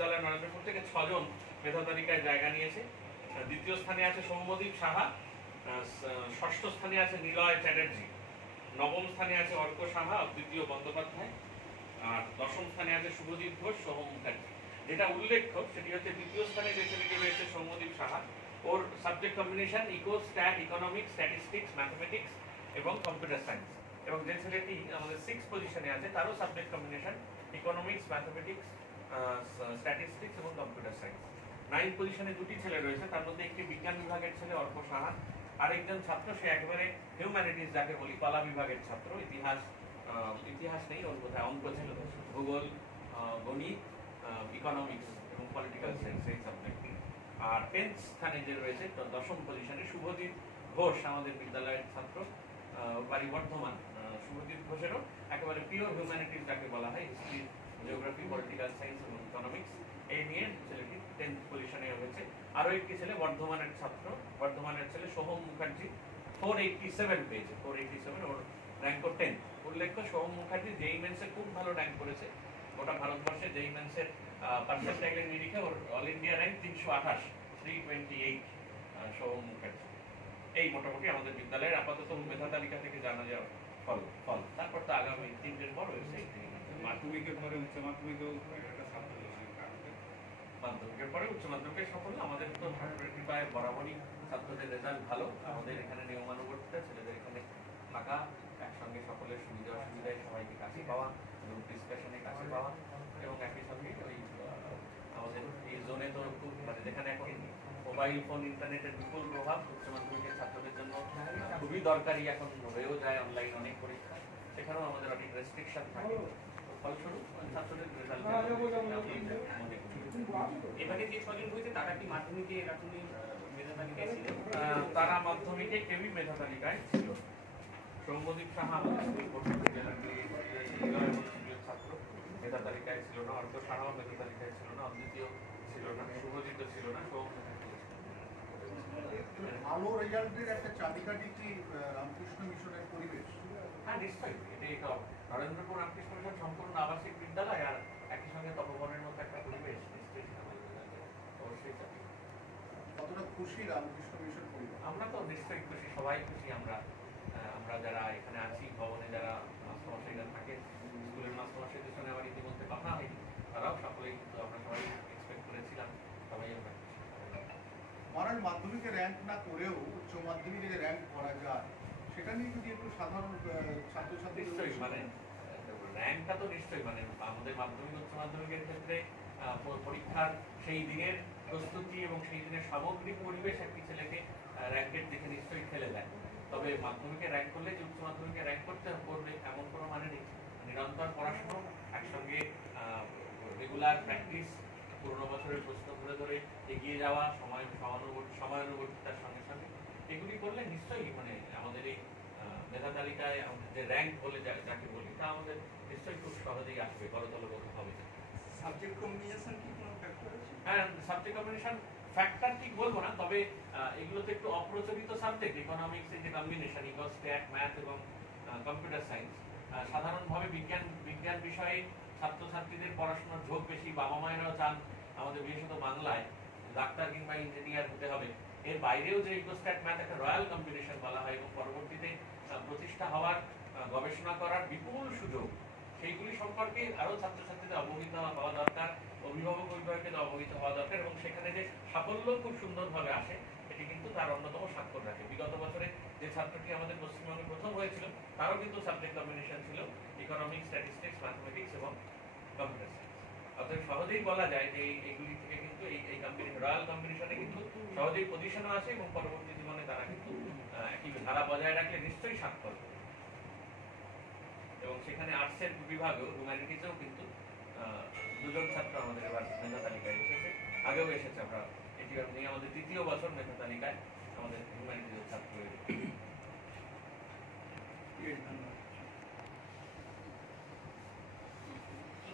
বিদ্যালয় নরেন্দ্রপুর থেকে 6 জন মেধা তালিকায় জায়গা নিয়েছে। দ্বিতীয় স্থানে আছে সৌম্যদীপ সাহা, ষষ্ঠ স্থানে আছে নিলয় চ্যাটার্জি, নবম স্থানে আছে অর্ক সাহা, দ্বিতীয় বন্দ্যোপাধ্যায়, আর দশম স্থানে আছে শুভদীপ ঘোষ, সোহম মুখার্জি। যেটা উল্লেখ্য সেটি হচ্ছে দ্বিতীয় স্থানে যে ছেলেটি রয়েছে সৌম্যদীপ সাহা, ওর subject combination eco, stat, economics, statistics, mathematics এবং কম্পিউটার সায়েন্স। এবং যে ছেলেটি আমাদের 6 পজিশনে আছে তারও subject combination economics, mathematics, statistics এবং কম্পিউটার সায়েন্স। 9 পজিশনে দুটি ছেলে রয়েছে, তার মধ্যে একটি বিজ্ঞান বিভাগের ছেলে অর্ক সাহা, আরেকজন ছাত্র সে একেবারে হিউম্যানিটিস যাকে বলি কলা বিভাগের ছাত্র, ইতিহাস নেই ওর বোধহয় অঙ্ক ছিল, ভূগোল, গণিত, ইকোনমিক্স এবং পলিটিক্যাল সায়েন্স এই সাবজেক্ট। আর 10th স্থানে যে রয়েছে দশম পজিশনে শুভদীপ ঘোষ আমাদের বিদ্যালয়ের ছাত্র, বাড়ি বর্ধমান। শুভদীপ ঘোষেরও একেবারে পিওর হিউম্যানিটিস যাকে বলা হয়, হিস্ট্রি, জিওগ্রাফি, পলিটিক্যাল সায়েন্স এবং ইকোনমিক্স, এই নিয়ে ছেলেটি 10th পজিশনে হয়েছে। আরও একটি ছেলে বর্ধমানের ছাত্র, বর্ধমানের ছেলে সোহম মুখার্জি 487 পেয়েছে, 487, ওর র্যাঙ্ক 10। উল্লেখ্য সোহম মুখার্জি জেই মেন্সে খুব ভালো র্যাঙ্ক করেছে, গোটা ভারতবর্ষে জেই মেন্সের পার্সেন্টাইলের নিরিখে ওর all India rank 328, 328 Soham Mukherjee. এই মোটামুটি আমাদের বিদ্যালয়ের আপাতত মেধা তালিকা থেকে জানা যাওয়া ফল। তারপর তো আগামী 3 দিন পর ওয়েবসাইট থেকে মাধ্যমিকের পরে উচ্চ মাধ্যমিকেও মাধ্যমিকের পরে উচ্চ মাধ্যমিকের সাফল্য আমাদের তো ঠাকুরের কৃপায় বরাবরই ছাত্রদের রেজাল্ট ভালো। আমাদের এখানে নিয়মানুবর্তিতা, ছেলেদের এখানে থাকা, একসঙ্গে সকলের সুবিধা অসুবিধায় সবাইকে কাছে পাওয়া, গ্রুপ ডিসকাশনে কাছে পাওয়া, এবং একই সঙ্গে ওই আমাদের এই জোনে তো খুব মানে যেখানে এখন মোবাইল ফোন, ইন্টারনেটের বিপুল প্রভাব উচ্চ মাধ্যমিকের ছাত্রদের জন্য খুবই দরকারি, এখন হয়েও যায় অনলাইন অনেক পরীক্ষা, সেখানেও আমাদের অনেক রেস্ট্রিকশন থাকে। ফলস্বরূপ ছাত্রদের রেজাল্ট এবারে যে 6 জন হয়েছে তারা কি মাধ্যমিকে এরকমই মেধা তালিকায় ছিল? তারা মাধ্যমিকে কেউই মেধা তালিকায় ছিল। সৌম্যদীপ সাহা আমাদের ছাত্র মেধা তালিকায় ছিল না, অর্থ সাহাও মেধা তালিকায় ছিল না, অদ্বিতীয় ছিল না, শুভজিৎ ছিল না, ভালো রেজাল্টের একটা চাবিকাঠি কি রামকৃষ্ণ মিশনের পরিবেশ? হ্যাঁ নিশ্চয়ই, এটা নরেন্দ্রপুর রামকৃষ্ণ মিশন সম্পূর্ণ আবাসিক বিদ্যালয়, আর একই সঙ্গে তপবনের মতো একটা পরিবেশ নিশ্চয়ই অবশ্যই চাবি। কতটা খুশি রামকৃষ্ণ মিশন পরিবার? আমরা তো নিশ্চয়ই খুশি, সবাই খুশি। আমরা যারা এখানে আছি, ভবনে যারা মাস্টারমশাইরা থাকে, স্কুলের মাস্টারমশাইদের সঙ্গে আমার ইতিমধ্যে কথা হয়নি, তারাও সকলেই কিন্তু আমরা সবাই এক্সপেক্ট করেছিলাম, সবাই আমরা মহারাজ মাধ্যমিকে র্যাঙ্ক না করেও উচ্চ মাধ্যমিকে যে র্যাঙ্ক করা যায় সেটা নিয়ে যদি একটু সাধারণ ছাত্রছাত্রী নিশ্চয়ই মানে র্যাঙ্কটা তো নিশ্চয়ই মানে আমাদের মাধ্যমিক উচ্চ মাধ্যমিকের ক্ষেত্রে পরীক্ষার সেই দিনের প্রস্তুতি এবং সেই দিনের সামগ্রিক পরিবেশ একটি ছেলেকে র্যাঙ্কের দিকে নিশ্চয়ই ঠেলে দেয়। তবে মাধ্যমিকে র্যাঙ্ক করলে যে উচ্চ মাধ্যমিকে র্যাঙ্ক করতে করবে এমন কোনো মানে নেই। নিরন্তর পড়াশুনো, একসঙ্গে রেগুলার প্র্যাকটিস, পুরোনো বছরের প্রশ্ন ধরে ধরে এগিয়ে যাওয়া, সময়ানুবর্তিতার সঙ্গে সঙ্গে এগুলি করলে নিশ্চয়ই মানে আমাদের এই মেধা তালিকায় আমাদের যে র্যাঙ্ক বলে যাকে বলি তা আমাদের নিশ্চয়ই খুব সহজেই আসবে, করতলগত হবে। সাবজেক্ট কম্বিনেশন কি কোনো ফ্যাক্টর আছে? হ্যাঁ, সাবজেক্ট কম্বিনেশন ফ্যাক্টর ঠিক বলবো না, তবে এগুলো তো একটু অপ্রচলিত সাবজেক্ট। ইকোনমিক্স এর যে কম্বিনেশন ইকো, স্ট্যাট, ম্যাথ এবং কম্পিউটার সায়েন্স, সাধারণভাবে বিজ্ঞান বিষয়ে ছাত্রছাত্রীদের পড়াশোনার ঝোঁক বেশি। বাবা মায়েরাও চান আমাদের বিশেষত বাংলায় ডাক্তার কিংবা ইঞ্জিনিয়ার হতে হবে। এর বাইরেও যে ইকোস্ট্যাট ম্যাথ একটা রয়্যাল কম্বিনেশন বলা হয় এবং পরবর্তীতে প্রতিষ্ঠা হওয়ার, গবেষণা করার বিপুল সুযোগ, সেইগুলি সম্পর্কে আরো ছাত্রছাত্রীদের অবহিত হওয়া দরকার, অভিভাবক অভিভাবকদের অবহিত হওয়া দরকার, এবং সেখানে যে সাফল্য খুব সুন্দরভাবে আসে এটি কিন্তু তার অন্যতম স্বাক্ষর রাখে। বিগত বছরে যে ছাত্রটি আমাদের পশ্চিমবঙ্গে প্রথম হয়েছিল তারও কিন্তু সাবজেক্ট কম্বিনেশন ছিল ইকোনমিক্স, স্ট্যাটিস্টিক্স, ম্যাথমেটিক্স এবং কম্পিউটার সায়েন্স। অর্থাৎ সহজেই বলা যায় যে এইগুলি থেকে কিন্তু এই রয়্যাল কম্বিনেশনে কিন্তু সহজেই পজিশনও আছে এবং পরবর্তী জীবনে তারা কিন্তু একই ধারা বজায় রাখলে নিশ্চয়ই স্বাক্ষর করবে। এবং সেখানে আর্টসের বিভাগেও, হিউম্যানিটিসেও কিন্তু 2 জন ছাত্র আমাদের এবার মেধা তালিকায় এসেছে, আগেও এসেছে। আমরা এটি নিয়ে আমাদের 3য় বছর মেধা তালিকায় আমাদের হিউম্যানিটিসের ছাত্র।